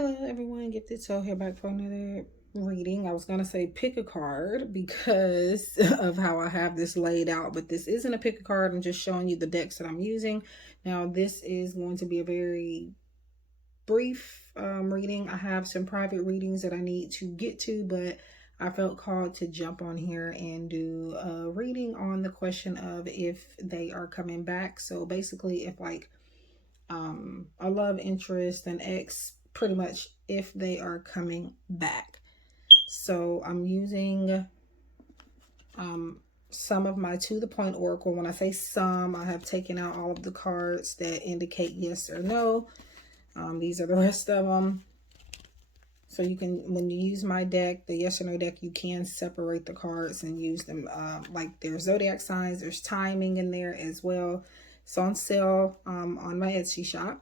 Hello everyone, Gifted Soul here back for another reading. I was going to say pick a card because of how I have this laid out, but this isn't a pick a card. I'm just showing you the decks that I'm using. Now this is going to be a very brief reading. I have some private readings that I need to get to, but I felt called to jump on here and do a reading on the question of if they are coming back. So basically if like a love interest, an ex, pretty much if they are coming back. So I'm using some of my To The Point Oracle. When I say some, I have taken out all of the cards that indicate yes or no. These are the rest of them. So you can, when you use my deck, the yes or no deck, you can separate the cards and use them like there's zodiac signs, there's timing in there as well. It's on sale on my Etsy shop.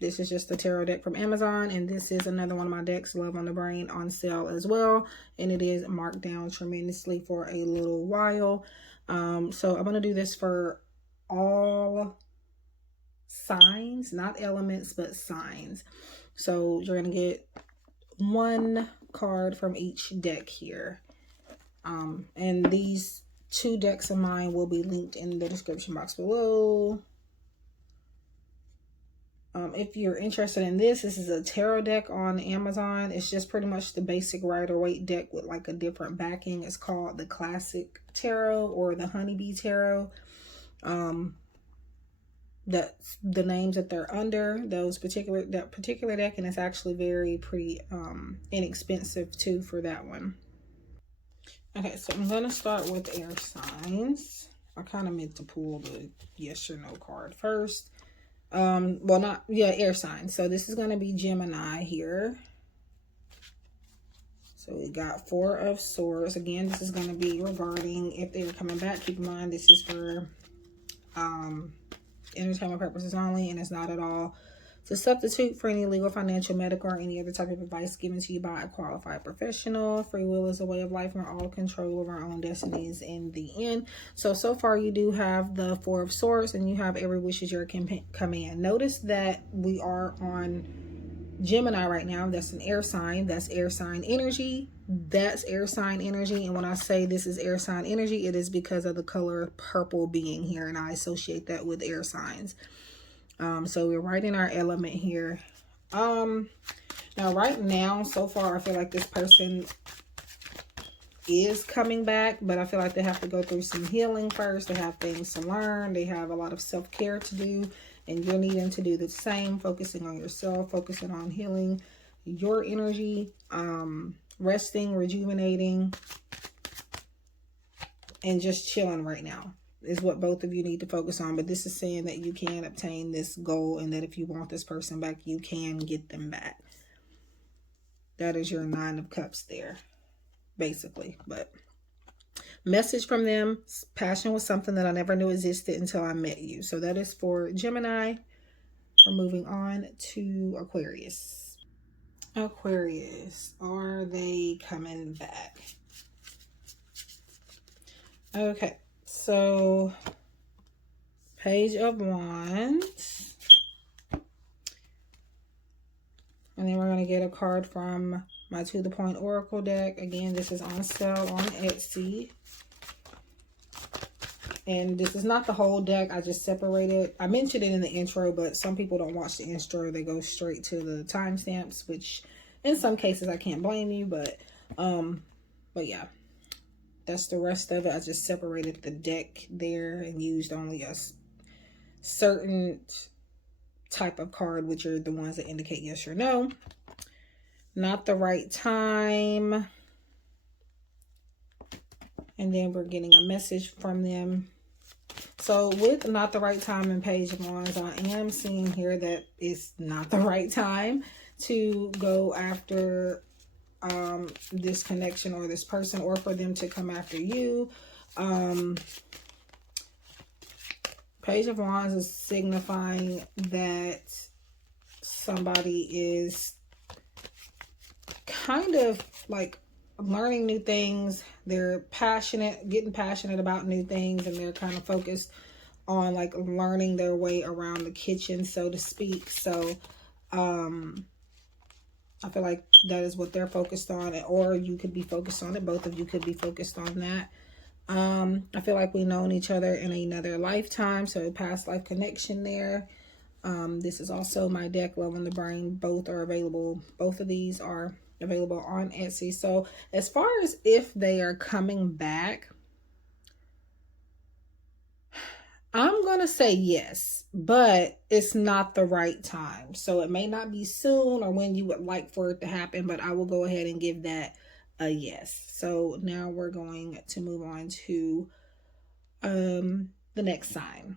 This is just the tarot deck from Amazon, and this is another one of my decks, Love on the Brain, on sale as well, and it is marked down tremendously for a little while. So I'm going to do this for all signs, not elements, but signs. So you're going to get one card from each deck here, and these two decks of mine will be linked in the description box below. If you're interested in this is a tarot deck on Amazon. It's just pretty much the basic Rider-Waite deck with like a different backing. It's called the Classic Tarot or the Honeybee Tarot. That's the names that they're under, that particular deck, and it's actually very pretty inexpensive too for that one. Okay, so I'm gonna start with air signs. I kind of meant to pull the yes or no card first. Air signs. So this is going to be Gemini here. So we got Four of Swords. Again, this is going to be regarding if they're coming back. Keep in mind, this is for entertainment purposes only, and it's not at all to substitute for any legal, financial, medical, or any other type of advice given to you by a qualified professional. Free will is a way of life, and we're all control of our own destinies in the end. So far you do have the Four of Swords, and you have every wish is your command. Notice that we are on Gemini right now. That's an air sign. That's air sign energy. That's air sign energy. And when I say this is air sign energy, it is because of the color purple being here, and I associate that with air signs. So we're right in our element here. Now right now, so far, I feel like this person is coming back, but I feel like they have to go through some healing first. They have things to learn. They have a lot of self-care to do, and you're needing to do the same, focusing on yourself, focusing on healing your energy, resting, rejuvenating, and just chilling right now is what both of you need to focus on. But this is saying that you can obtain this goal, and that if you want this person back, you can get them back. That is your Nine of Cups there, basically. But message from them: passion was something that I never knew existed until I met you. So that is for Gemini. We're moving on to Aquarius. Aquarius, are they coming back? Okay. So, Page of Wands. And then we're going to get a card from my To The Point Oracle deck. Again, this is on sale on Etsy. And this is not the whole deck. I just separated. I mentioned it in the intro, but some people don't watch the intro. They go straight to the timestamps, which in some cases I can't blame you. But yeah. That's the rest of it. I just separated the deck there and used only a certain type of card, which are the ones that indicate yes or no. Not the right time. And then we're getting a message from them. So with not the right time and Page of Wands, I am seeing here that it's not the right time to go after this connection or this person, or for them to come after you. Page of Wands is signifying that somebody is kind of like learning new things. They're passionate, getting passionate about new things, and they're kind of focused on like learning their way around the kitchen, so to speak. So I feel like that is what they're focused on, or you could be focused on it. Both of you could be focused on that. I feel like we've known each other in another lifetime, so past life connection there. This is also my deck, Love on the Brain. Both are available. Both of these are available on Etsy. So as far as if they are coming back, I'm going to say yes, but it's not the right time. So it may not be soon or when you would like for it to happen, but I will go ahead and give that a yes. So now we're going to move on to the next sign,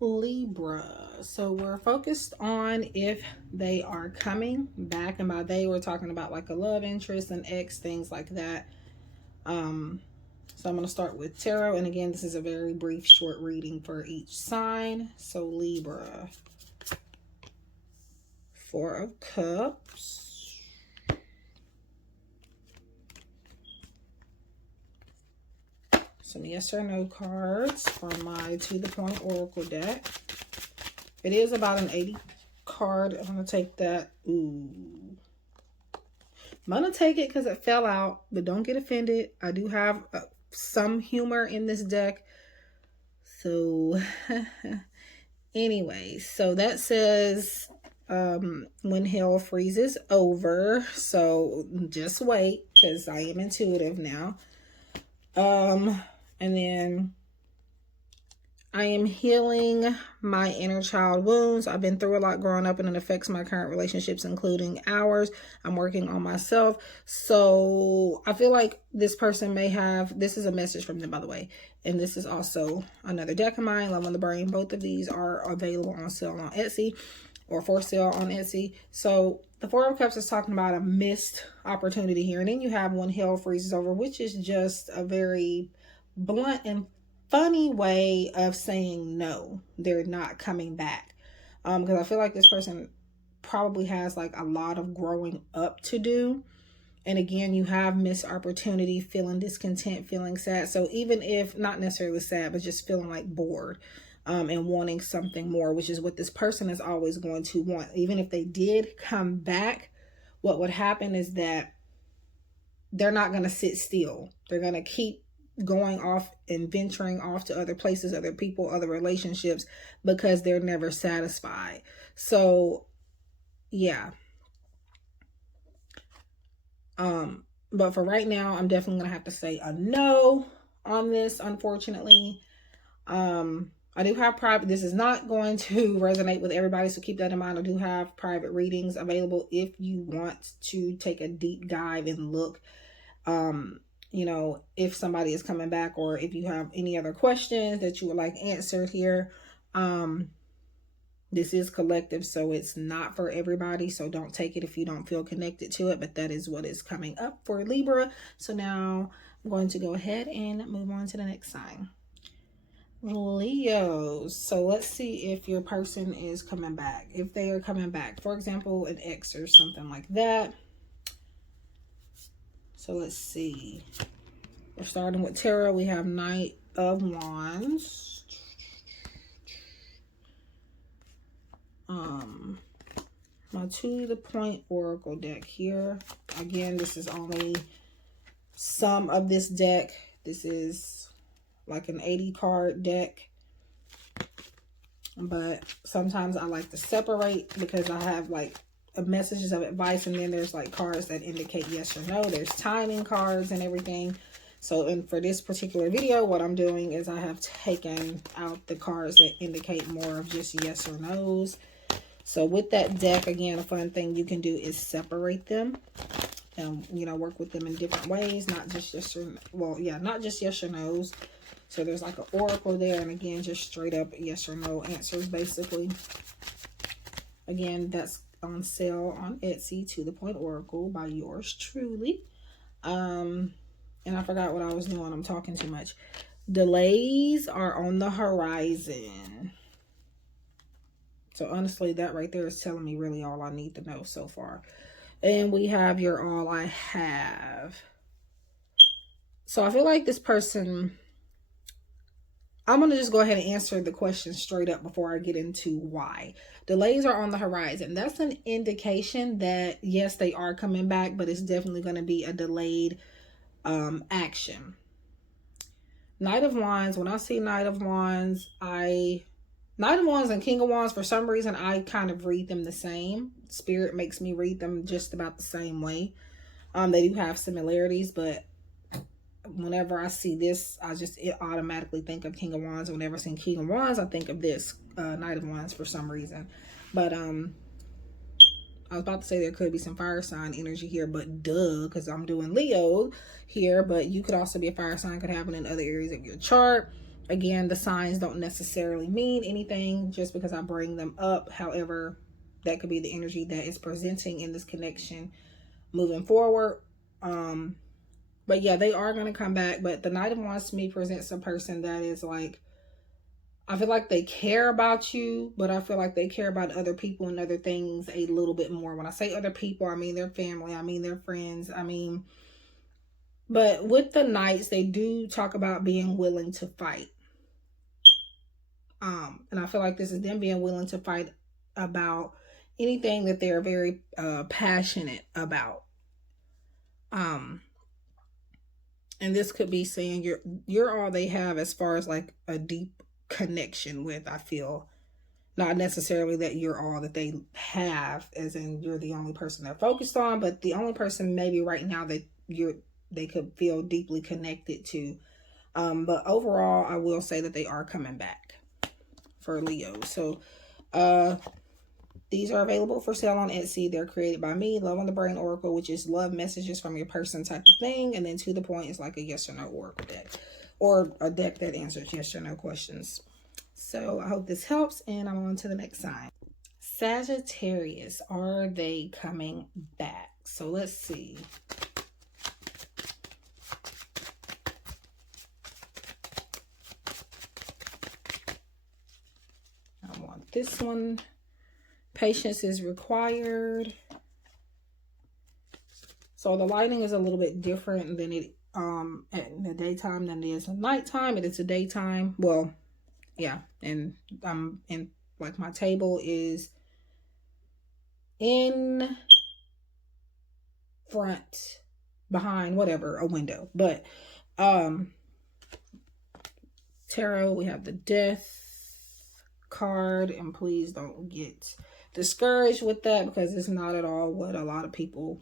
Libra. So we're focused on if they are coming back, and by they we're talking about like a love interest, an ex, things like that. So I'm going to start with tarot. And again, this is a very brief, short reading for each sign. So Libra. Four of Cups. Some yes or no cards from my To The Point Oracle deck. It is about an 80 card. I'm going to take that. Ooh. I'm going to take it because it fell out, but don't get offended. I do have some humor in this deck. So anyway, so that says when hell freezes over. So just wait, because I am intuitive now. And then I am healing my inner child wounds. I've been through a lot growing up, and it affects my current relationships, including ours. I'm working on myself. So I feel like this person may have, this is a message from them, by the way. And this is also another deck of mine, Love on the Brain. Both of these are available on sale on Etsy, or for sale on Etsy. So the Four of Cups is talking about a missed opportunity here. And then you have when hell freezes over, which is just a very blunt and funny way of saying no, they're not coming back. Because I feel like this person probably has like a lot of growing up to do. And again, you have missed opportunity, feeling discontent, feeling sad. So even if not necessarily sad, but just feeling like bored, and wanting something more, which is what this person is always going to want. Even if they did come back, what would happen is that they're not going to sit still. They're going to keep going off and venturing off to other places, other people, other relationships, because they're never satisfied. So yeah. But for right now, I'm definitely gonna have to say a no on this, unfortunately. I do have private, this is not going to resonate with everybody, so keep that in mind. I do have private readings available if you want to take a deep dive and look, you know, if somebody is coming back, or if you have any other questions that you would like answered here. This is collective, so it's not for everybody, so don't take it if you don't feel connected to it, but that is what is coming up for Libra. So now I'm going to go ahead and move on to the next sign, Leos. So let's see if your person is coming back, if they are coming back, for example, an ex or something like that. So let's see. We're starting with tarot. We have Knight of Wands. My To The Point Oracle deck here. Again, this is only some of this deck. This is like an 80 card deck. But sometimes I like to separate, because I have like messages of advice, and then there's like cards that indicate yes or no. There's timing cards and everything. So, and for this particular video, what I'm doing is I have taken out the cards that indicate more of just yes or no's. So with that deck, again, a fun thing you can do is separate them and, you know, work with them in different ways, not just yes or, well, yeah, not just yes or no's. So there's like an oracle there, and again, just straight up yes or no answers, basically. Again, that's on sale on Etsy, To The Point Oracle by yours truly. And I forgot what I was doing. I'm talking too much. Delays are on the horizon. So honestly, that right there is telling me really all I need to know so far. And we have You're All I Have. So I feel like this person, I'm going to just go ahead and answer the question straight up before I get into why. Delays are on the horizon. That's an indication that, yes, they are coming back, but it's definitely going to be a delayed action. Knight of Wands. When I see Knight of Wands, Knight of Wands and King of Wands, for some reason, I kind of read them the same. Spirit makes me read them just about the same way. They do have similarities, but whenever I see this, it automatically think of King of Wands. Whenever I see King of Wands, I think of this Knight of Wands for some reason. But I was about to say there could be some fire sign energy here, but duh, because I'm doing Leo here. But you could also be a fire sign, could happen in other areas of your chart. Again, the signs don't necessarily mean anything just because I bring them up. However, that could be the energy that is presenting in this connection moving forward. But yeah, they are going to come back. But the Knight of Wands to me presents a person that is like, I feel like they care about you, but I feel like they care about other people and other things a little bit more. When I say other people, I mean their family, I mean their friends, but with the Knights, they do talk about being willing to fight. And I feel like this is them being willing to fight about anything that they're very passionate about. And this could be saying you're all they have as far as like a deep connection with. I feel not necessarily that you're all that they have, as in you're the only person they're focused on, but the only person maybe right now that they could feel deeply connected to. But overall, I will say that they are coming back for Leo. So these are available for sale on Etsy. They're created by me, Love on the Brain Oracle, which is love messages from your person type of thing. And then to the point is like a yes or no oracle deck, or a deck that answers yes or no questions. So I hope this helps, and I'm on to the next sign. Sagittarius, are they coming back? So let's see. I want this one. Patience is required. So the lighting is a little bit different than it at the daytime than it is at nighttime. It is a daytime. Well, yeah, and in like my table is in front, behind, whatever, a window. But tarot, we have the Death card, and please don't get discouraged with that because it's not at all what a lot of people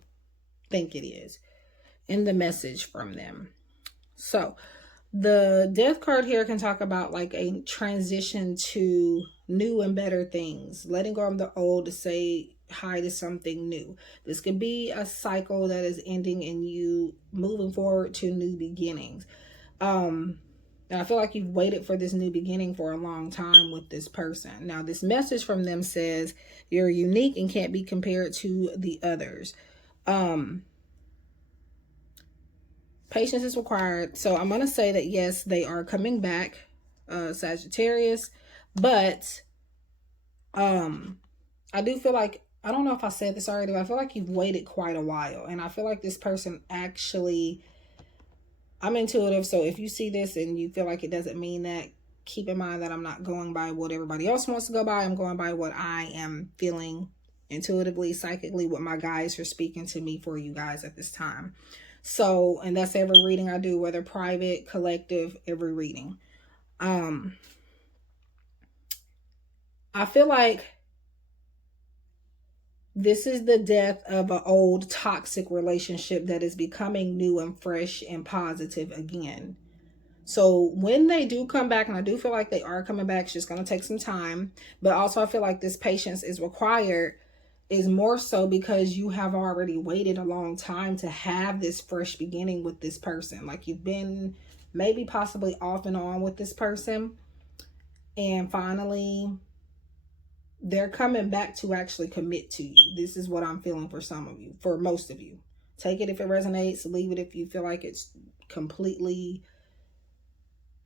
think it is in the message from them. So the Death card here can talk about like a transition to new and better things, letting go of the old to say hi to something new. This could be a cycle that is ending and you moving forward to new beginnings. And I feel like you've waited for this new beginning for a long time with this person. Now, this message from them says you're unique and can't be compared to the others. Patience is required. So I'm going to say that, yes, they are coming back, Sagittarius. But I do feel like, I don't know if I said this already, but I feel like you've waited quite a while. And I feel like this person actually... I'm intuitive, so if you see this and you feel like it doesn't mean that, keep in mind that I'm not going by what everybody else wants to go by. I'm going by what I am feeling intuitively, psychically, what my guides are speaking to me for you guys at this time. So, and that's every reading I do, whether private, collective, every reading. I feel like this is the death of an old toxic relationship that is becoming new and fresh and positive again. So when they do come back, and I do feel like they are coming back, it's just going to take some time. But also I feel like this patience is required, is more so because you have already waited a long time to have this fresh beginning with this person. Like you've been maybe possibly off and on with this person. And finally... they're coming back to actually commit to you. This is what I'm feeling for some of you, for most of you. Take it if it resonates, leave it if you feel like it's completely,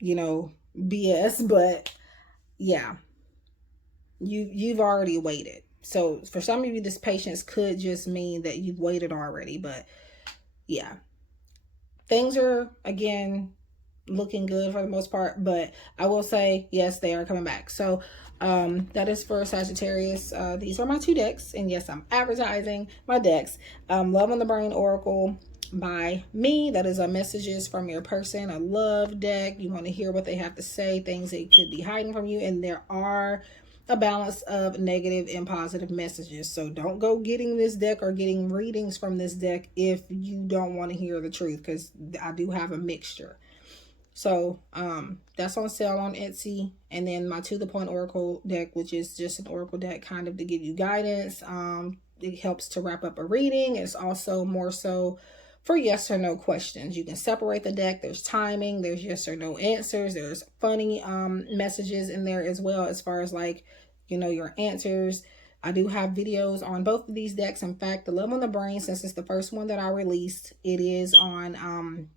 BS. But yeah, you've already waited. So for some of you, this patience could just mean that you've waited already. But yeah, things are, again, looking good for the most part, but I will say, yes, they are coming back. So that is for Sagittarius. These are my 2 decks, and yes, I'm advertising my decks. Love on the Brain Oracle by me. That is a messages from your person, a love deck. You want to hear what they have to say, things they could be hiding from you, and there are a balance of negative and positive messages. So don't go getting this deck or getting readings from this deck if you don't want to hear the truth, because I do have a mixture. So that's on sale on Etsy. And then my To The Point Oracle deck, which is just an oracle deck kind of to give you guidance. It helps to wrap up a reading. It's also more so for yes or no questions. You can separate the deck. There's timing, there's yes or no answers, there's funny messages in there as well, as far as like, you know, your answers. I do have videos on both of these decks. In fact, the Love on the Brain, since it's the first one that I released, it is on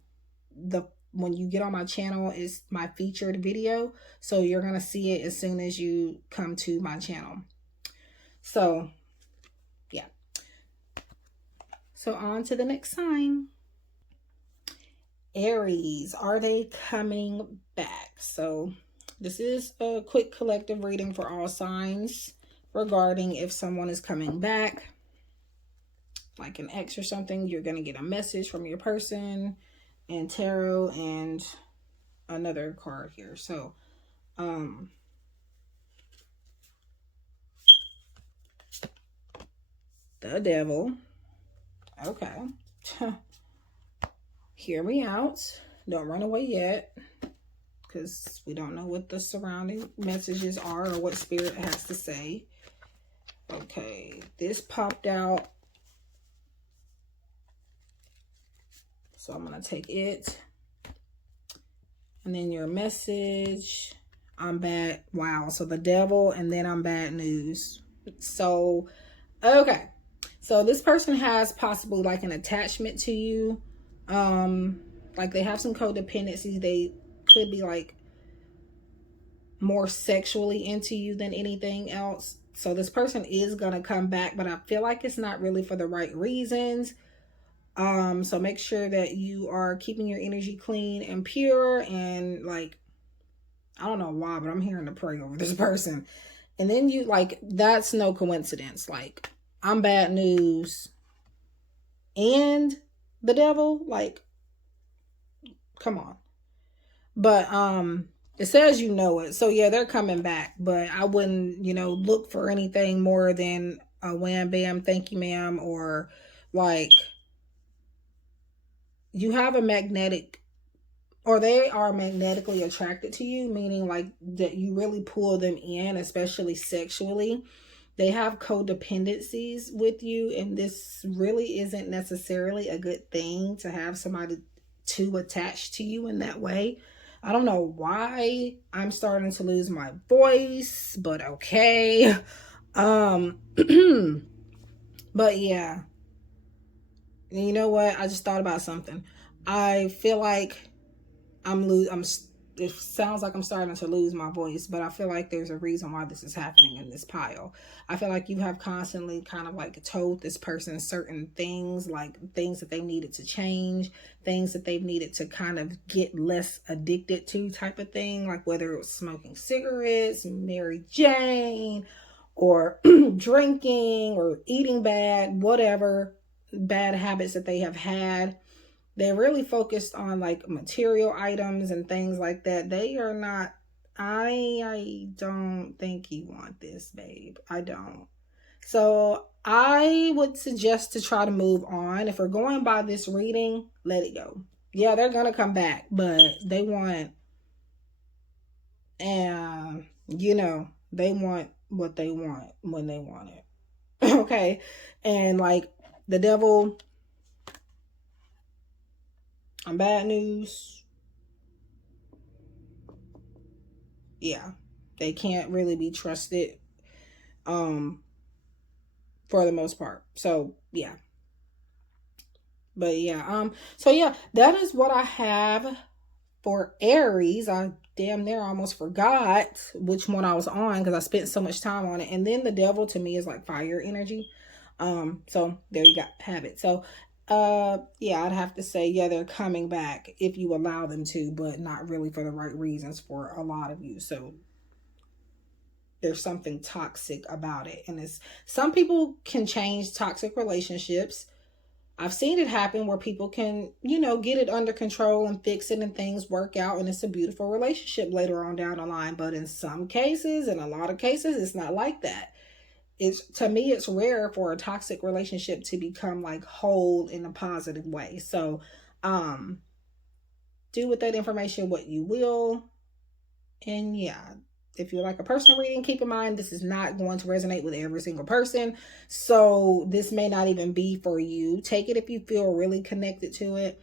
when you get on my channel, is my featured video. So you're going to see it as soon as you come to my channel. So yeah. So on to the next sign. Aries, are they coming back? So this is a quick collective reading for all signs regarding if someone is coming back, like an ex or something. You're going to get a message from your person, and tarot, and another card here. So the Devil. Okay. Hear me out. Don't run away yet, because we don't know what the surrounding messages are or what Spirit has to say. Okay, this popped out, so I'm going to take it. And then your message. I'm bad. Wow. So the Devil, and then I'm bad news. So, okay. So this person has possibly like an attachment to you. Like they have some codependencies. They could be like more sexually into you than anything else. So this person is going to come back, but I feel like it's not really for the right reasons. So make sure that you are keeping your energy clean and pure, and like, I don't know why, but I'm hearing to pray over this person. And then you like, that's no coincidence. Like, I'm bad news and the Devil, like, come on. But it says you know it. So yeah, they're coming back, but I wouldn't, you know, look for anything more than a wham bam, thank you ma'am, or like you have a magnetic, or they are magnetically attracted to you, meaning like that you really pull them in, especially sexually. They have codependencies with you, and this really isn't necessarily a good thing to have somebody too attached to you in that way. I don't know why I'm starting to lose my voice, but okay. But yeah. And you know what? I just thought about something. I feel like it sounds like I'm starting to lose my voice, but I feel like there's a reason why this is happening in this pile. I feel like you have constantly kind of like told this person certain things, like things that they needed to change, things that they've needed to kind of get less addicted to, type of thing. Like whether it was smoking cigarettes, Mary Jane, or drinking, or eating bad, whatever bad habits that they have had. They're really focused on like material items and things like that. They are not, I don't think you want this, babe. I don't. So I would suggest to try to move on. If we're going by this reading, let it go. Yeah, they're going to come back, but they want, and you know, they want what they want when they want it. Okay. And like the Devil, I'm bad news. Yeah, they can't really be trusted for the most part. So yeah. But yeah, so yeah, that is what I have for Aries. I damn near almost forgot which one I was on because I spent so much time on it. And then the Devil to me is like fire energy. So there you have it. So Yeah, I'd have to say, yeah, they're coming back if you allow them to, but not really for the right reasons for a lot of you. So there's something toxic about it. And it's, some people can change toxic relationships. I've seen it happen where people can, you know, get it under control and fix it and things work out and it's a beautiful relationship later on down the line. But in some cases, in a lot of cases, it's not like that. It's, to me, it's rare for a toxic relationship to become like whole in a positive way. So do with that information what you will. And yeah, if you're like a personal reading, keep in mind this is not going to resonate with every single person. So this may not even be for you. Take it if you feel really connected to it.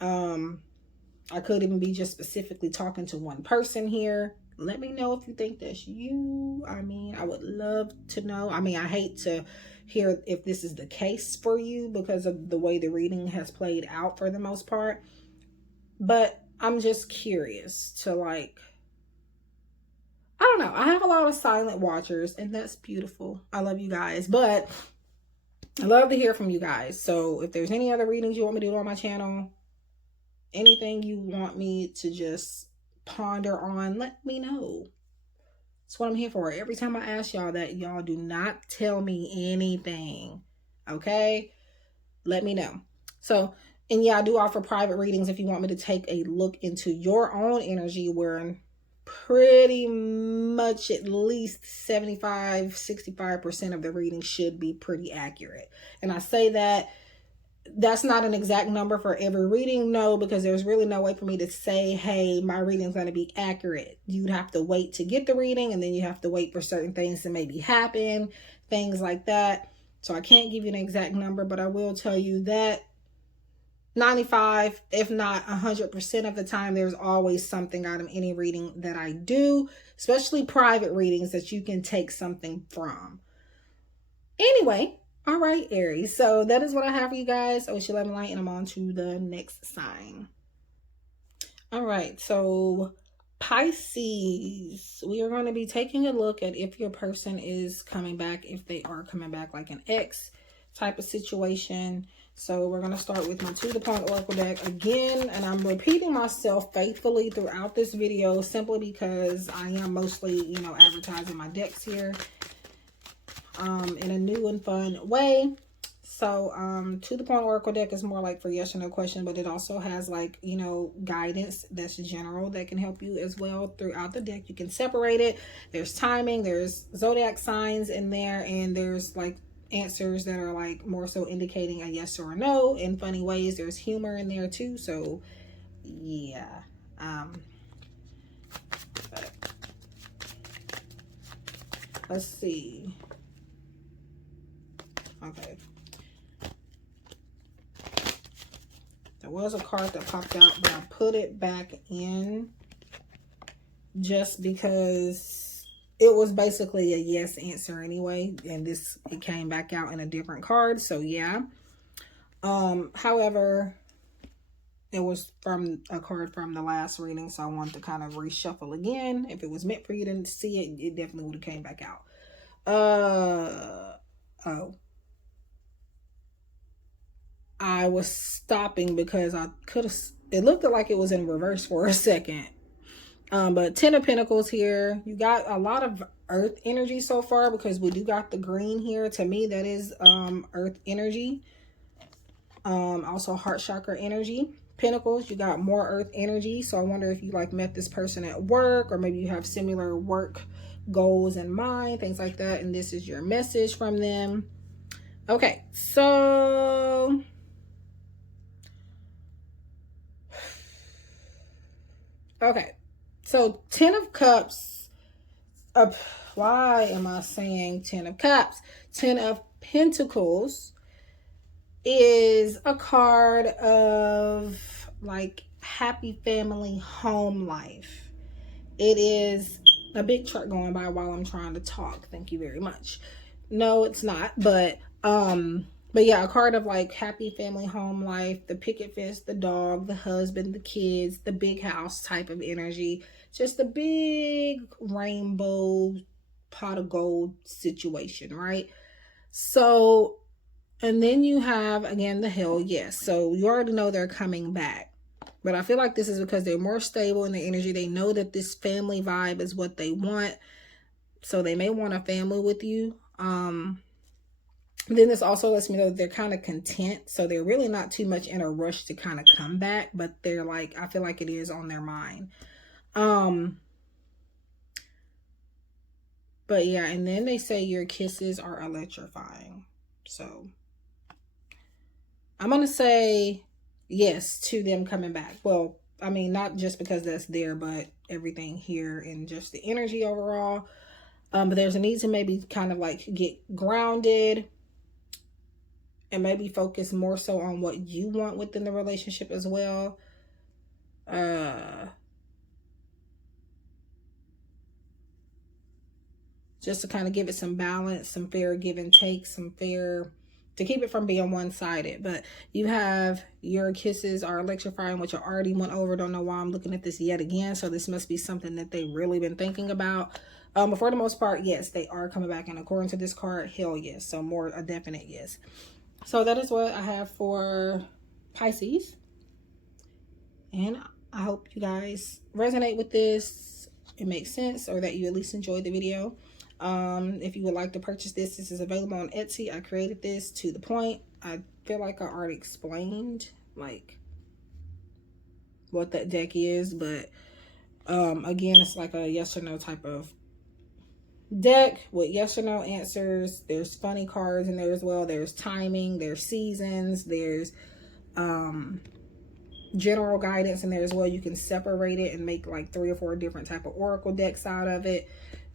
I could even be just specifically talking to one person here. Let me know if you think that's you. I mean, I would love to know. I mean, I hate to hear if this is the case for you because of the way the reading has played out for the most part. But I'm just curious to like, I don't know. I have a lot of silent watchers and that's beautiful. I love you guys, but I love to hear from you guys. So if there's any other readings you want me to do on my channel, anything you want me to just ponder on, let me know. That's what I'm here for. Every time I ask y'all that, y'all do not tell me anything. Okay? Let me know. So, and yeah, I do offer private readings if you want me to take a look into your own energy, where pretty much at least 75-65% of the reading should be pretty accurate. And I say that that's not an exact number for every reading, no, because there's really no way for me to say, hey, my reading's going to be accurate. You'd have to wait to get the reading, and then you have to wait for certain things to maybe happen, things like that. So I can't give you an exact number, but I will tell you that 95, if not 100% of the time, there's always something out of any reading that I do, especially private readings that you can take something from. Anyway, all right, Aries. So that is what I have for you guys. I wish you love and light, and I'm on to the next sign. All right, so Pisces, we are going to be taking a look at if your person is coming back, if they are coming back, like an ex type of situation. So we're going to start with my To The Point Oracle deck again, and I'm repeating myself faithfully throughout this video simply because I am mostly, you know, advertising my decks here in a new and fun way. So To The Point Oracle deck is more like for yes or no question, but it also has like, you know, guidance that's general that can help you as well throughout the deck. You can separate it. There's timing, there's zodiac signs in there, and there's like answers that are like more so indicating a yes or a no in funny ways. There's humor in there too. So yeah. Let's see. Okay. There was a card that popped out, but I put it back in just because it was basically a yes answer anyway, and this, it came back out in a different card. So yeah. However, it was from a card from the last reading, so I wanted to kind of reshuffle again. If it was meant for you to see it, it definitely would have came back out. Oh. I was stopping because I could have, it looked like it was in reverse for a second. But 10 of Pentacles here. You got a lot of earth energy so far because we do got the green here. To me, that is earth energy. Also heart chakra energy. Pentacles, you got more earth energy. So I wonder if you like met this person at work, or maybe you have similar work goals in mind, things like that. And this is your message from them. Okay, so okay, so 10 of Cups, why am I saying 10 of Cups? 10 of Pentacles is a card of like happy family home life. It is a big truck going by while I'm trying to talk. Thank you very much. No, it's not, but yeah, a card of like happy family home life, the picket fence, the dog, the husband, the kids, the big house type of energy. Just a big rainbow pot of gold situation, right? So And then you have, again, the hell yes. So you already know they're coming back. But I feel like this is because they're more stable in their energy. They know that this family vibe is what they want. So they may want a family with you. Then this also lets me know that they're kind of content. So they're really not too much in a rush to kind of come back. But they're like, I feel like it is on their mind. But yeah, and then they say your kisses are electrifying. So I'm going to say yes to them coming back. Well, I mean, not just because that's there, but everything here and just the energy overall. But there's a need to maybe kind of like get grounded and maybe focus more so on what you want within the relationship as well. Just to kind of give it some balance, some fair give and take, some fair, to keep it from being one-sided. But you have your kisses are electrifying, which I already went over. Don't know why I'm looking at this yet again. So this must be something that they really been thinking about. But for the most part, yes, they are coming back. And according to this card, hell yes. So more a definite yes. So that is what I have for Pisces. And I hope you guys resonate with this. It makes sense, or that you at least enjoyed the video. If you would like to purchase this is available on Etsy. I created this to the point. I feel like I already explained like what that deck is, but again, it's like a yes or no type of deck with yes or no answers. There's funny cards in there as well. There's timing, there's seasons, there's general guidance in there as well. You can separate it and make like 3 or 4 different type of oracle decks out of it,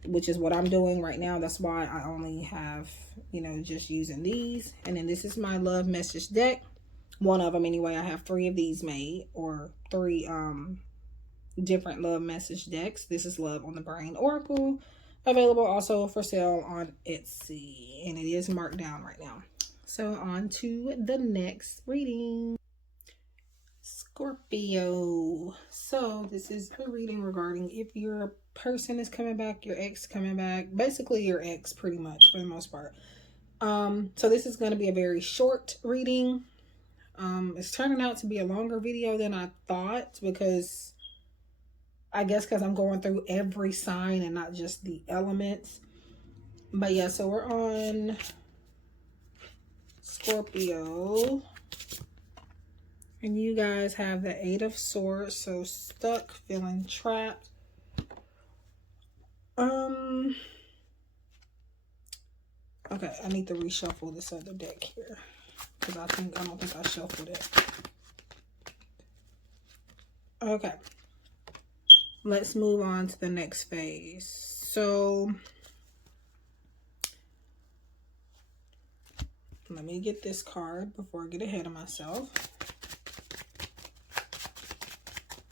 which is what I'm doing right now. That's why I only have, you know, just using these. And then this is my love message deck. One of them anyway. I have 3 of these made, or 3 different love message decks. This is Love on the Brain Oracle, available also for sale on Etsy, and it is marked down right now. So on to the next reading. Scorpio. So this is a reading regarding if your person is coming back, your ex coming back, basically your ex pretty much for the most part. So this is going to be a very short reading. It's turning out to be a longer video than I thought, because I guess because I'm going through every sign and not just the elements. But yeah, so we're on Scorpio. And you guys have the 8 of Swords, so stuck, feeling trapped. Okay, I need to reshuffle this other deck here, because I don't think I shuffled it. Okay, let's move on to the next phase. So let me get this card before I get ahead of myself.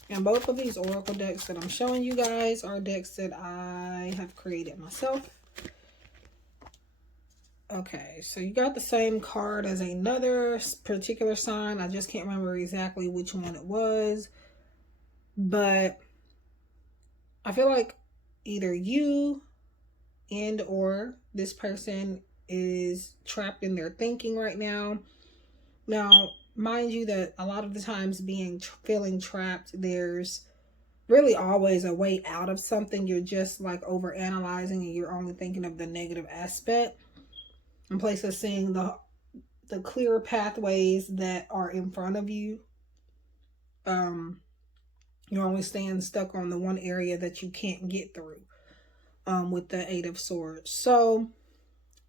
And both of these oracle decks that I'm showing you guys are decks that I have created myself. Okay, so you got the same card as another particular sign. I just can't remember exactly which one it was. But I feel like either you and or this person is trapped in their thinking right now. Now, mind you that a lot of the times feeling trapped, there's really always a way out of something. You're just like over analyzing and you're only thinking of the negative aspect, in place of seeing the clear pathways that are in front of you. You're only staying stuck on the one area that you can't get through with the 8 of Swords. So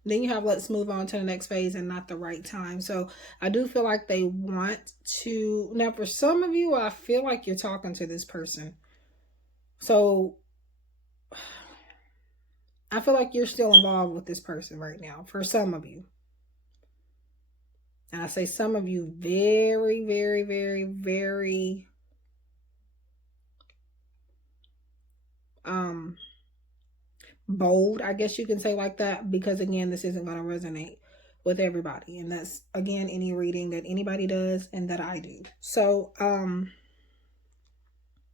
then you have let's move on to the next phase and not the right time. So I do feel like they want to. Now, for some of you, I feel like you're talking to this person. So I feel like you're still involved with this person right now. For some of you. And I say some of you very, very, very, very bold, I guess you can say like that, because again, this isn't going to resonate with everybody, and that's again any reading that anybody does and that I do. So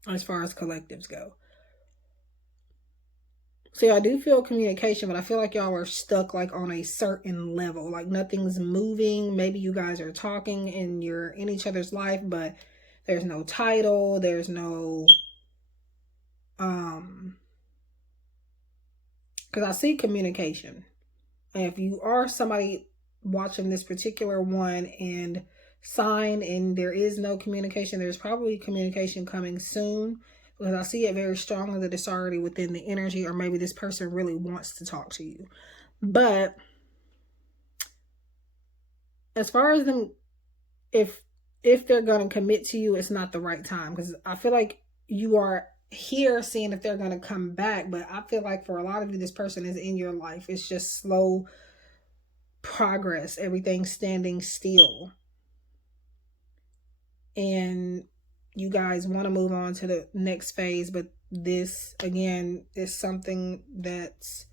as far as collectives go, See, I do feel communication, but I feel like y'all are stuck like on a certain level. Like nothing's moving. Maybe you guys are talking and you're in each other's life, but there's no title. There's no, because I see communication. And if you are somebody watching this particular one and sign and there is no communication, there's probably communication coming soon, because I see it very strongly that it's already within the energy, or maybe this person really wants to talk to you. But as far as them, if they're going to commit to you, it's not the right time, because I feel like you are here seeing if they're going to come back, but I feel like for a lot of you, this person is in your life. It's just slow progress, everything standing still, and you guys want to move on to the next phase, but this again is something that's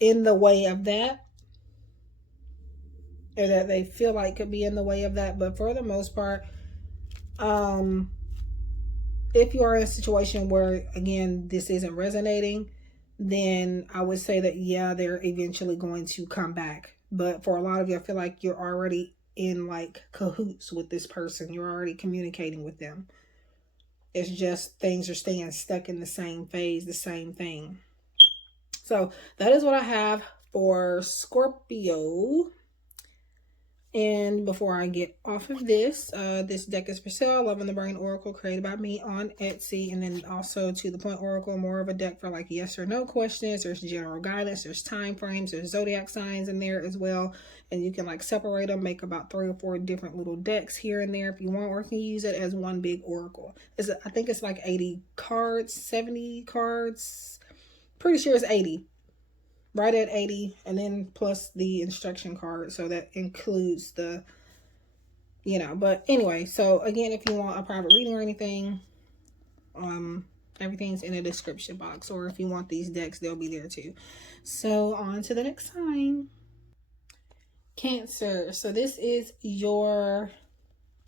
in the way of that, or that they feel like could be in the way of that. But for the most part, if you are in a situation where again this isn't resonating, then I would say that yeah, they're eventually going to come back. But for a lot of you, I feel like you're already in like cahoots with this person. You're already communicating with them. It's just things are staying stuck in the same phase, the same thing. So that is what I have for Scorpio. And before I get off of this, this deck is for sale. Love in the Brain Oracle, created by me on Etsy. And then also To the Point Oracle, more of a deck for like yes or no questions. There's general guidance, there's time frames, there's zodiac signs in there as well. And you can like separate them, make about 3 or 4 different little decks here and there if you want, or you can use it as one big oracle. I think it's like 80 cards, 70 cards. Pretty sure it's 80. Right at 80, and then plus the instruction card, so that includes the, but anyway, so again, if you want a private reading or anything, everything's in the description box, or if you want these decks, they'll be there too. So on to the next sign, Cancer. So this is your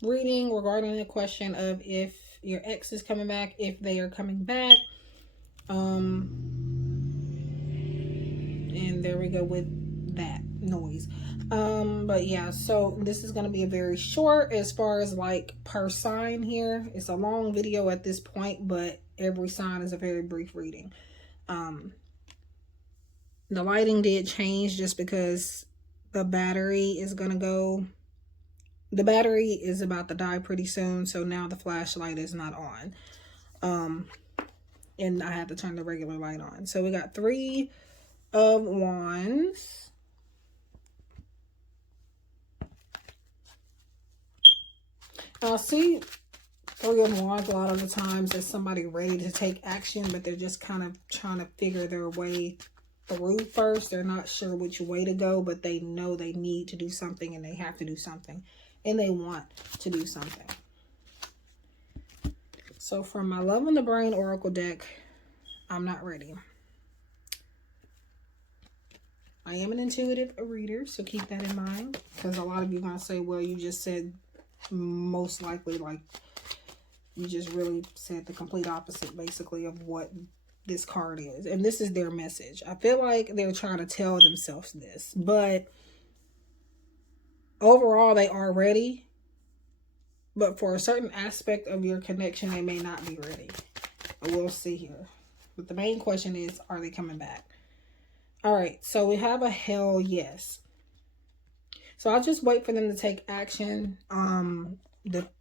reading regarding the question of if your ex is coming back, if they are coming back. And there we go with that noise. But yeah, so this is going to be a very short as far as like per sign here. It's a long video at this point, but every sign is a very brief reading. The lighting did change just because the battery is going to go. The battery is about to die pretty soon, so now the flashlight is not on. And I have to turn the regular light on. So we got 3 of Wands. I'll see 3 of Wands a lot of the times as somebody ready to take action, but they're just kind of trying to figure their way through first. They're not sure which way to go, but they know they need to do something, and they have to do something, and they want to do something. So from my Love in the Brain Oracle deck, I'm not ready. I am an intuitive reader, so keep that in mind, because a lot of you are going to say, well, you just said most likely, like, you just really said the complete opposite, basically, of what this card is. And this is their message. I feel like they're trying to tell themselves this, but overall, they are ready. But for a certain aspect of your connection, they may not be ready. We'll see here. But the main question is, are they coming back? All right, so we have a hell yes. So I'll just wait for them to take action.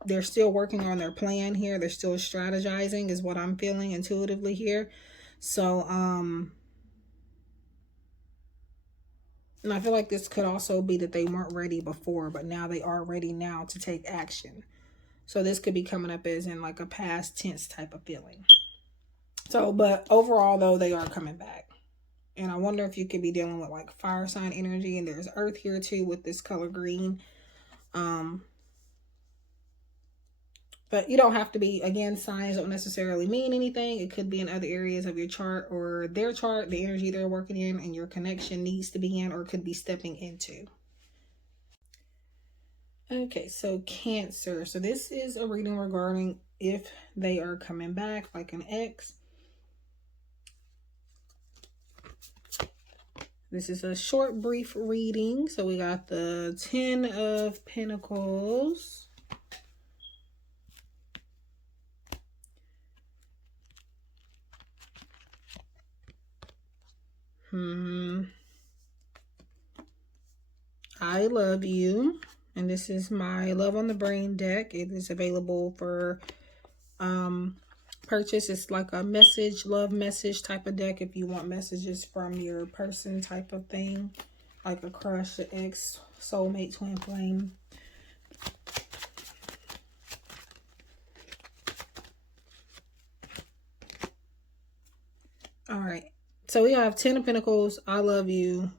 They're still working on their plan here. They're still strategizing is what I'm feeling intuitively here. So, and I feel like this could also be that they weren't ready before, but now they are ready now to take action. So this could be coming up as in like a past tense type of feeling. So, but overall though, they are coming back. And I wonder if you could be dealing with like fire sign energy, and there's earth here too with this color green. But you don't have to be, again, signs don't necessarily mean anything. It could be in other areas of your chart or their chart, the energy they're working in and your connection needs to be in or could be stepping into. Okay, so Cancer. So this is a reading regarding if they are coming back, like an ex. This is a short, brief reading. So we got the 10 of Pentacles. I love you. And this is my Love on the Brain deck. It is available for purchase. It's like a message, love message type of deck if you want messages from your person type of thing. Like a crush, an ex, soulmate, twin flame. Alright. So we have 10 of Pentacles, I love you,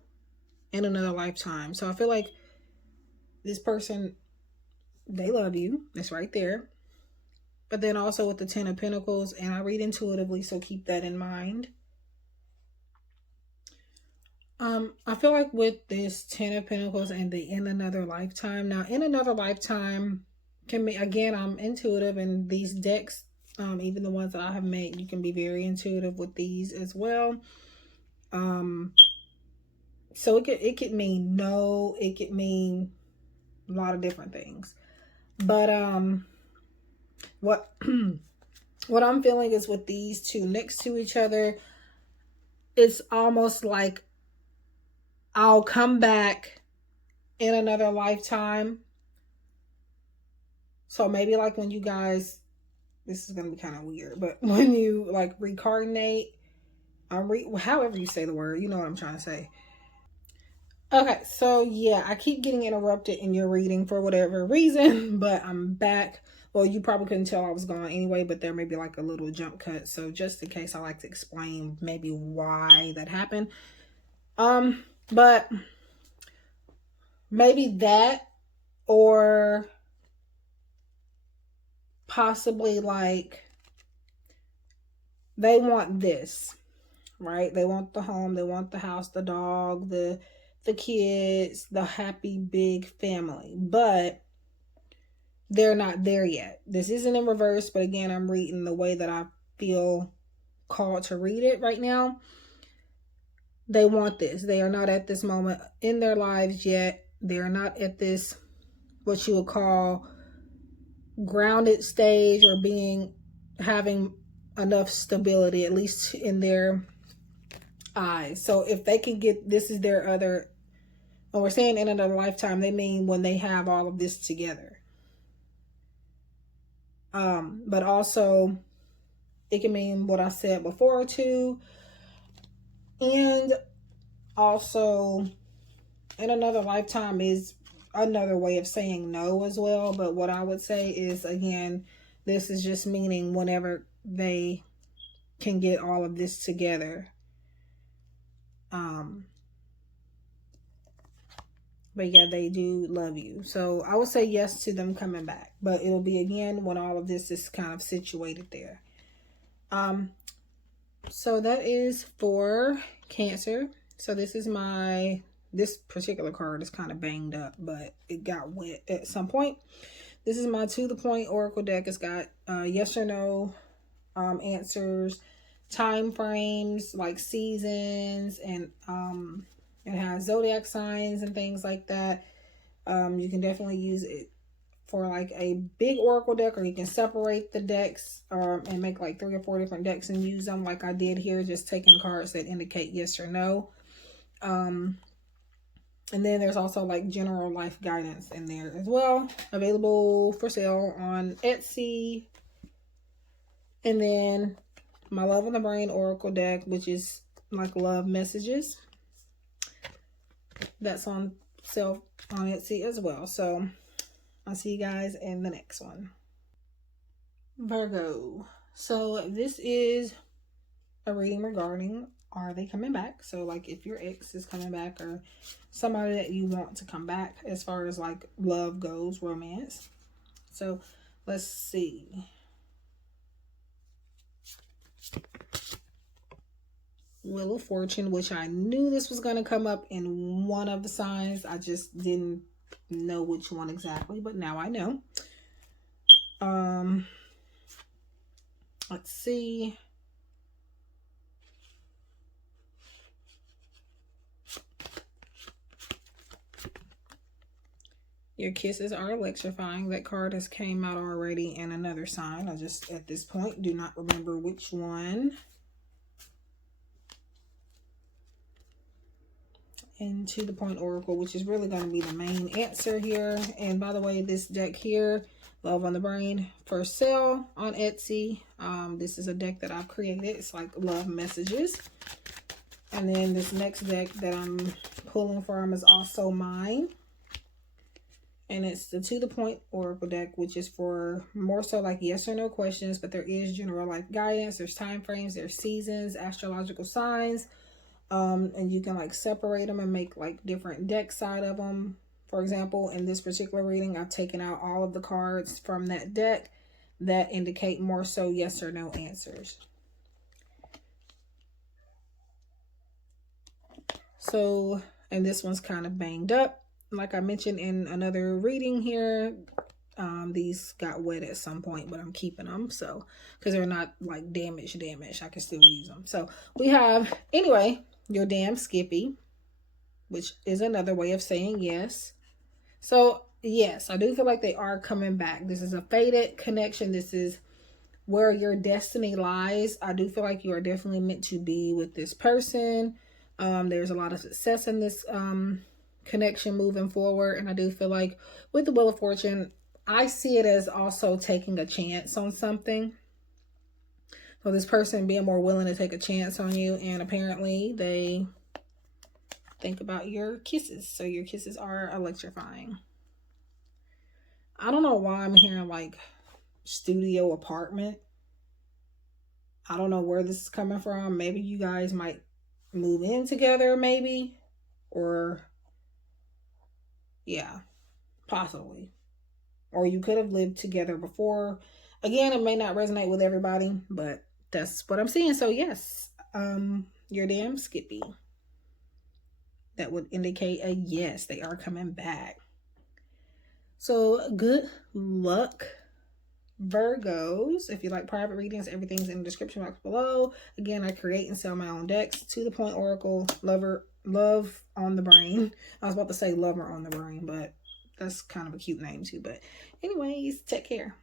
in another lifetime. So I feel like this person, they love you. It's right there. But then also with the 10 of Pentacles, and I read intuitively, so keep that in mind. I feel like with this 10 of Pentacles and the in another lifetime. Now, in another lifetime can be, again, I'm intuitive, and these decks, even the ones that I have made, you can be very intuitive with these as well. So it could mean no, it could mean a lot of different things. But what what I'm feeling is with these two next to each other, it's almost like I'll come back in another lifetime. So maybe like when you guys, this is gonna be kind of weird, but when you like reincarnate, however you say the word, you know what I'm trying to say. Okay, so yeah, I keep getting interrupted in your reading for whatever reason, but I'm back. Well, you probably couldn't tell I was gone anyway, but there may be like a little jump cut. So just in case, I like to explain maybe why that happened. But maybe that, or possibly like they want this, right? They want the home, they want the house, the dog, the kids, the happy big family, but they're not there yet. This isn't in reverse, but again, I'm reading the way that I feel called to read it right now. They want this. They are not at this moment in their lives yet. They are not at this, what you would call, grounded stage, or having enough stability, at least in their eyes. So if they can get, this is their other, when we're saying in another lifetime, they mean when they have all of this together. But also it can mean what I said before too. And also in another lifetime is another way of saying no as well. But what I would say is, again, this is just meaning whenever they can get all of this together. But yeah, they do love you. So I would say yes to them coming back. But it'll be, again, when all of this is kind of situated there. So that is for Cancer. So this is this particular card is kind of banged up, but it got wet at some point. This is my To The Point Oracle deck. It's got yes or no answers, time frames, like seasons, and it has zodiac signs and things like that. You can definitely use it for like a big oracle deck, or you can separate the decks and make like 3 or 4 different decks and use them like I did here, just taking cards that indicate yes or no. And then there's also like general life guidance in there as well, available for sale on Etsy. And then my Love on the Brain Oracle deck, which is like love messages, that's on sale on Etsy as well. So I'll see you guys in the next one. Virgo. So this is a reading regarding, are they coming back? So like if your ex is coming back, or somebody that you want to come back as far as like love goes, romance. So let's see. Wheel of Fortune, which I knew this was going to come up in one of the signs. I just didn't know which one exactly, but now I know. Let's see. Your kisses are electrifying. That card has came out already in another sign. I just, at this point, do not remember which one. And To the Point Oracle, which is really going to be the main answer here. And by the way, this deck here, Love on the Brain, for sale on Etsy. This is a deck that I've created. It's like love messages. And then this next deck that I'm pulling from is also mine. And it's the To the Point Oracle deck, which is for more so like yes or no questions, but there is general life guidance. There's time frames, there's seasons, astrological signs. And you can like separate them and make like different decks out of them. For example, in this particular reading, I've taken out all of the cards from that deck that indicate more so yes or no answers. So, and this one's kind of banged up. Like I mentioned in another reading here, these got wet at some point, but I'm keeping them. So, because they're not like damaged, I can still use them. So we have, anyway, your damn Skippy, which is another way of saying yes. So yes, I do feel like they are coming back. This is a fated connection. This is where your destiny lies. I do feel like you are definitely meant to be with this person. There's a lot of success in this connection moving forward. And I do feel like with the Wheel of Fortune, I see it as also taking a chance on something. So this person being more willing to take a chance on you, and apparently they think about your kisses. So your kisses are electrifying. I don't know why I'm hearing like studio apartment. I don't know where this is coming from. Maybe you guys might move in together, maybe. Or, yeah, possibly. Or you could have lived together before. Again, it may not resonate with everybody, but that's what I'm seeing. So yes, your damn Skippy. That would indicate a yes, they are coming back. So good luck, Virgos. If you like private readings, everything's in the description box below. Again, I create and sell my own decks. To the Point Oracle, Love on the Brain. I was about to say Lover on the Brain, but that's kind of a cute name too. But anyways, take care.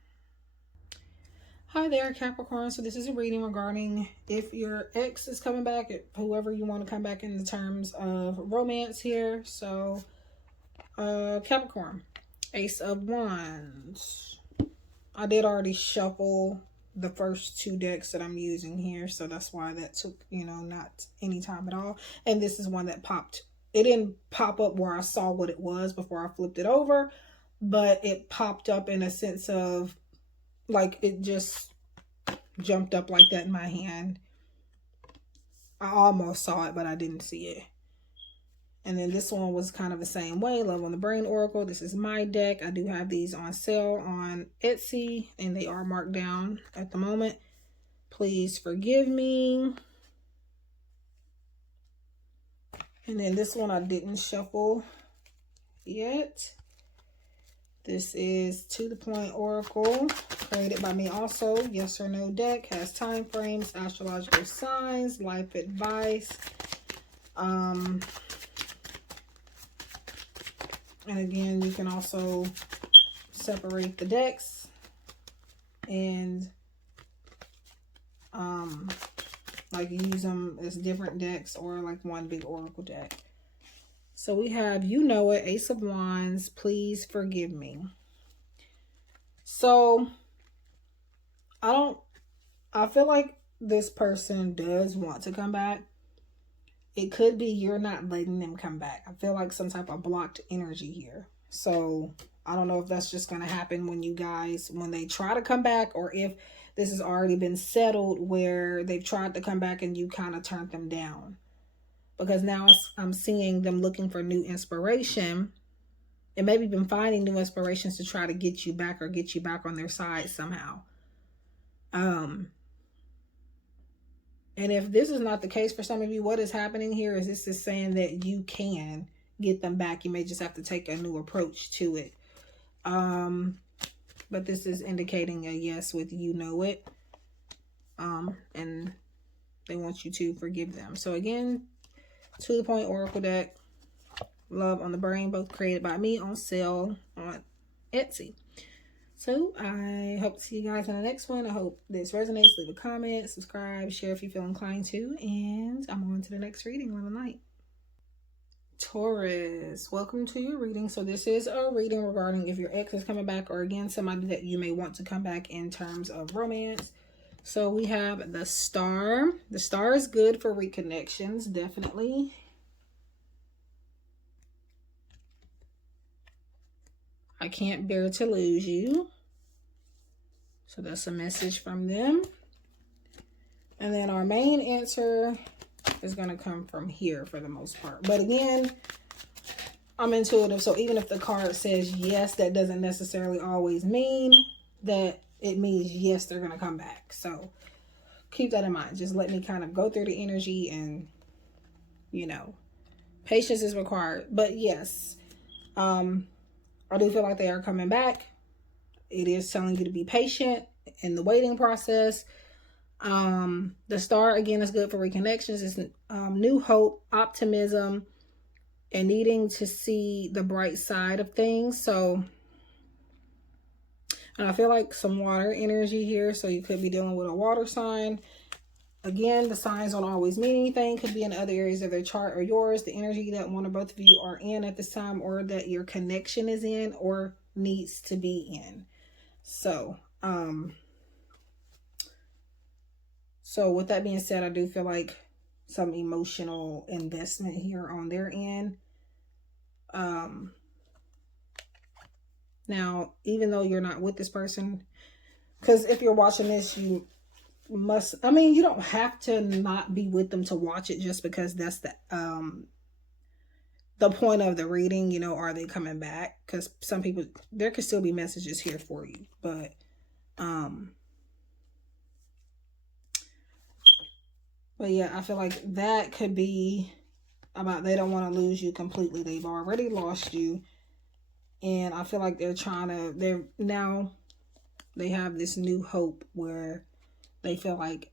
Hi there, Capricorn. So this is a reading regarding if your ex is coming back, whoever you want to come back in the terms of romance here. So Capricorn, Ace of Wands. I did already shuffle the first two decks that I'm using here, so that's why that took, not any time at all. And this is one that popped. It didn't pop up where I saw what it was before I flipped it over, but it popped up in a sense of like it just jumped up like that in my hand. I almost saw it, but I didn't see it. And then this one was kind of the same way. Love on the Brain Oracle. This is my deck. I do have these on sale on Etsy, and they are marked down at the moment. Please forgive me. And then this one I didn't shuffle yet. This is To the Point Oracle, created by me also. Yes or no deck, has time frames, astrological signs, life advice. And again, you can also separate the decks and like use them as different decks or like one big oracle deck. So we have, you know it, Ace of Wands, please forgive me. So I feel like this person does want to come back. It could be you're not letting them come back. I feel like some type of blocked energy here. So I don't know if that's just going to happen when they try to come back, or if this has already been settled where they've tried to come back and you kind of turned them down. Because now I'm seeing them looking for new inspiration, and maybe been finding new inspirations to try to get you back or get you back on their side somehow. And if this is not the case for some of you, what is happening here is this is saying that you can get them back. You may just have to take a new approach to it. But this is indicating a yes with you know it. And they want you to forgive them. So again, To the Point Oracle deck, Love on the Brain, both created by me, on sale on Etsy. So I hope to see you guys in the next one. I hope this resonates. Leave a comment, subscribe, share if you feel inclined to, and I'm on to the next reading. Love and light. Taurus, welcome to your reading. So this is a reading regarding if your ex is coming back, or again, somebody that you may want to come back in terms of romance. So we have the Star. The Star is good for reconnections, definitely. I can't bear to lose you. So that's a message from them. And then our main answer is going to come from here for the most part. But again, I'm intuitive. So even if the card says yes, that doesn't necessarily always mean that it means yes, they're going to come back. So keep that in mind. Just let me kind of go through the energy, and, you know, patience is required. But yes, I do feel like they are coming back. It is telling you to be patient in the waiting process. The Star, again, is good for reconnections. It's new hope, optimism, and needing to see the bright side of things. So, and I feel like some water energy here. So you could be dealing with a water sign. Again, the signs don't always mean anything. Could be in other areas of their chart or yours. The energy that one or both of you are in at this time, or that your connection is in or needs to be in. So, so with that being said, I do feel like some emotional investment here on their end. Now, even though you're not with this person, because if you're watching this, you must, I mean, you don't have to not be with them to watch it, just because that's the point of the reading, you know, are they coming back? Because some people, there could still be messages here for you, but yeah, I feel like that could be about they don't want to lose you completely. They've already lost you. And I feel like they have this new hope where they feel like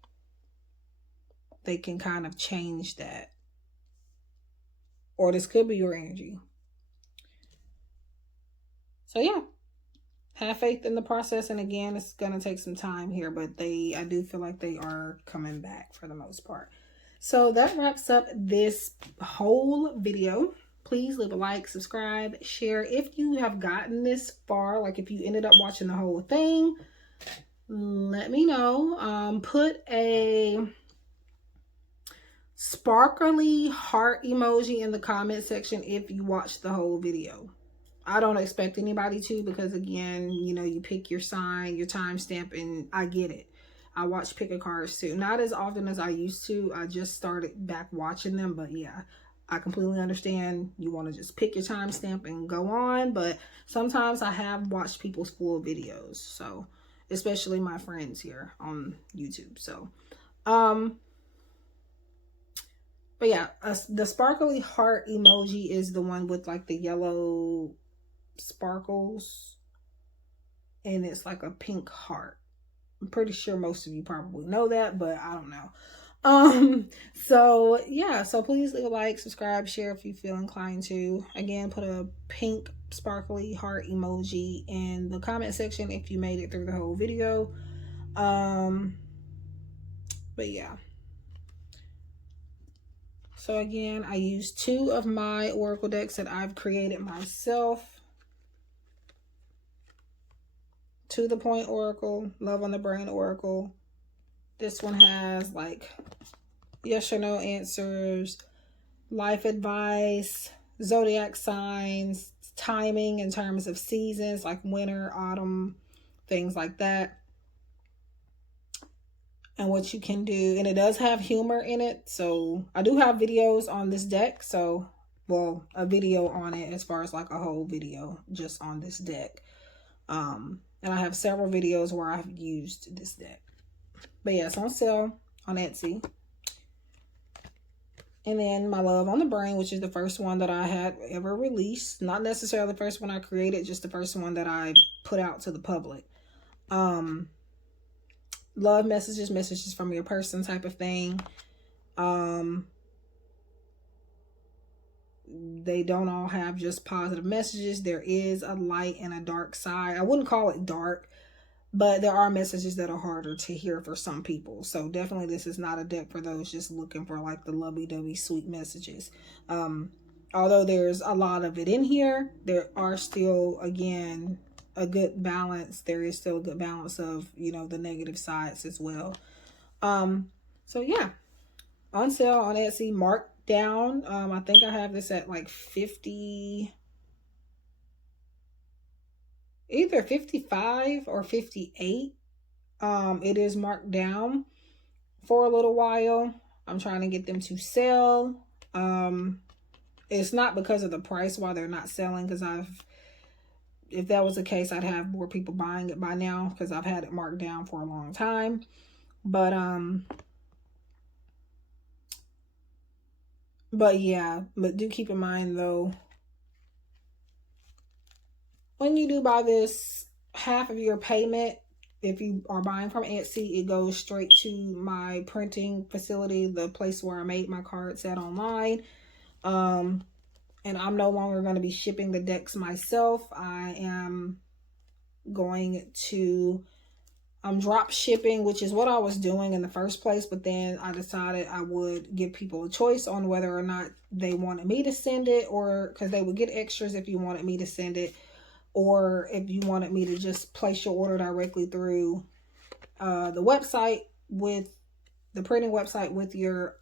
they can kind of change that. Or this could be your energy. So yeah, have faith in the process. And again, it's going to take some time here, but I do feel like they are coming back for the most part. So that wraps up this whole video. Please leave a like, subscribe, share. If you have gotten this far, like if you ended up watching the whole thing, let me know. Put a sparkly heart emoji in the comment section if you watched the whole video. I don't expect anybody to, because again, you know, you pick your sign, your timestamp, and I get it. I watch pick a cards too. Not as often as I used to. I just started back watching them, but yeah, I completely understand you want to just pick your timestamp and go on, but sometimes I have watched people's full videos, so especially my friends here on YouTube. So but yeah, the sparkly heart emoji is the one with like the yellow sparkles, and it's like a pink heart. I'm pretty sure most of you probably know that, but I don't know. So yeah, so please leave a like, subscribe, share if you feel inclined to. Again, put a pink sparkly heart emoji in the comment section if you made it through the whole video. But yeah. So again, I used 2 of my oracle decks that I've created myself. To the Point Oracle, Love on the Brain Oracle. This one has like yes or no answers, life advice, zodiac signs, timing in terms of seasons like winter, autumn, things like that, and what you can do. And it does have humor in it. So I do have videos on this deck. So, well, a video on it as far as like a whole video just on this deck. And I have several videos where I've used this deck. But yeah, it's on sale on Etsy. And then my Love on the Brain, which is the first one that I had ever released. Not necessarily the first one I created, just the first one that I put out to the public. Love messages, messages from your person type of thing. they don't all have just positive messages. There is a light and a dark side. I wouldn't call it dark, but there are messages that are harder to hear for some people. So definitely this is not a deck for those just looking for like the lovey-dovey sweet messages. Although there's a lot of it in here, there are still, again, a good balance. There is still a good balance of, you know, the negative sides as well. So yeah, on sale on Etsy, marked down. I think I have this at like 50, either 55 or 58. It is marked down for a little while. I'm trying to get them to sell. It's not because of the price why they're not selling, because if that was the case, I'd have more people buying it by now, because I've had it marked down for a long time. But yeah, but do keep in mind though, when you do buy this, half of your payment, if you are buying from Etsy, it goes straight to my printing facility, the place where I made my cards at online. And I'm no longer going to be shipping the decks myself. I am going to drop shipping, which is what I was doing in the first place. But then I decided I would give people a choice on whether or not they wanted me to send it, or because they would get extras if you wanted me to send it, or if you wanted me to just place your order directly through the website, with the printing website with your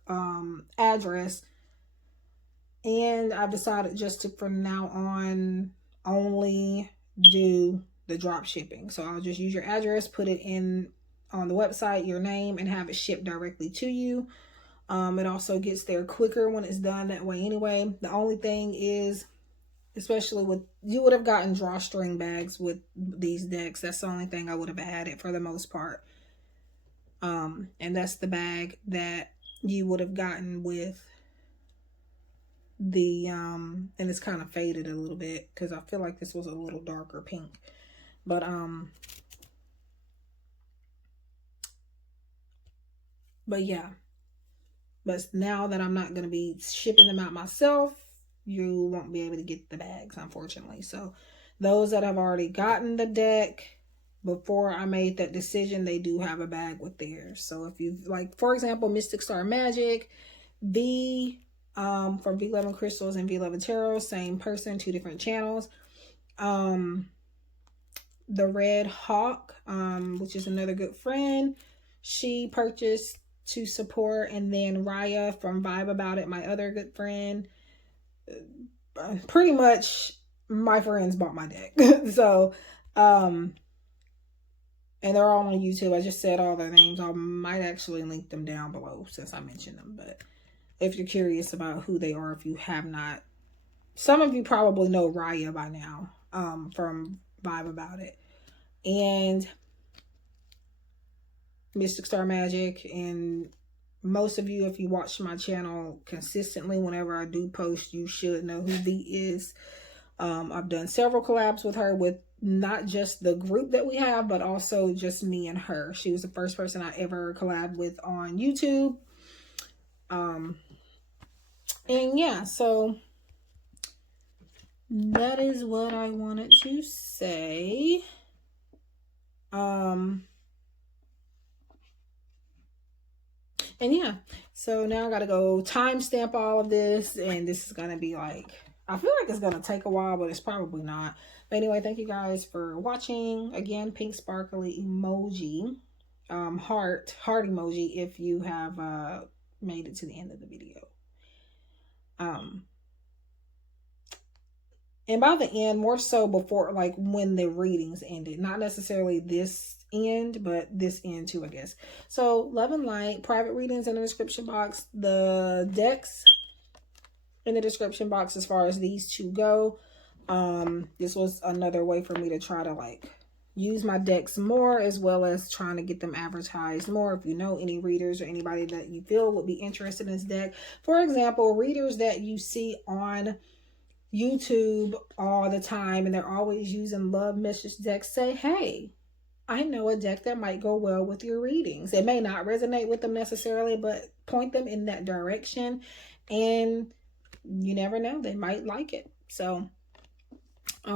address. And I've decided just to, from now on, only do the drop shipping. So I'll just use your address, put it in on the website, your name, and have it shipped directly to you. It also gets there quicker when it's done that way anyway. The only thing is, especially with, you would have gotten drawstring bags with these decks. That's the only thing I would have added for the most part. And that's the bag that you would have gotten with the and it's kind of faded a little bit because I feel like this was a little darker pink. But yeah, but now that I'm not going to be shipping them out myself, you won't be able to get the bags, unfortunately. So those that have already gotten the deck before I made that decision, they do have a bag with theirs. So if you like, for example, Mystic Star Magic, from V11 Crystals and V11 Tarot, same person, 2 different channels. The Red Hawk, which is another good friend, she purchased to support. And then Raya from Vibe About It, my other good friend, pretty much my friends bought my deck. So and they're all on YouTube. I just said all their names. I might actually link them down below since I mentioned them. But if you're curious about who they are, if you have not, some of you probably know Raya by now, from Vibe About It. And Mystic Star Magic, and most of you, if you watch my channel consistently, whenever I do post, you should know who V is. I've done several collabs with her, with not just the group that we have, but also just me and her. She was the first person I ever collabed with on YouTube. And yeah, so that is what I wanted to say. And yeah, so now I gotta go timestamp all of this, and this is gonna be like, I feel like it's gonna take a while, but it's probably not. But anyway, thank you guys for watching. Again, pink sparkly emoji, heart emoji if you have made it to the end of the video. And by the end, more so before, like when the readings ended, not necessarily this end, but this end too, I guess. So love and light, private readings in the description box, the decks in the description box as far as these two go. This was another way for me to try to like use my decks more, as well as trying to get them advertised more. If you know any readers or anybody that you feel would be interested in this deck, for example, readers that you see on YouTube all the time and they're always using love message decks, say, hey, I know a deck that might go well with your readings. It may not resonate with them necessarily, but point them in that direction. And you never know, they might like it. So why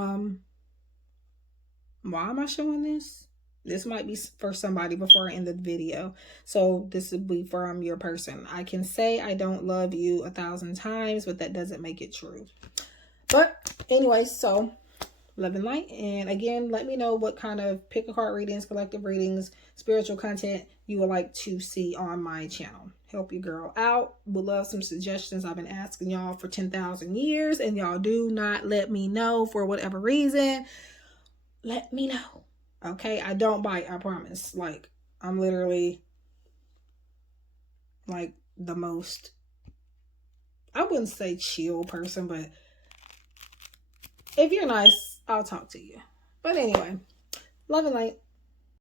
am I showing this? This might be for somebody before I end the video. So this would be from your person. I can say I don't love you 1,000 times, but that doesn't make it true. But anyway, so love and light. And again, let me know what kind of pick a card readings, collective readings, spiritual content you would like to see on my channel. Help your girl out. Would love some suggestions. I've been asking y'all for 10,000 years and y'all do not let me know for whatever reason. Let me know. Okay, I don't bite, I promise. Like, I'm literally like the most, I wouldn't say chill person, but if you're nice, I'll talk to you. But anyway, love and light.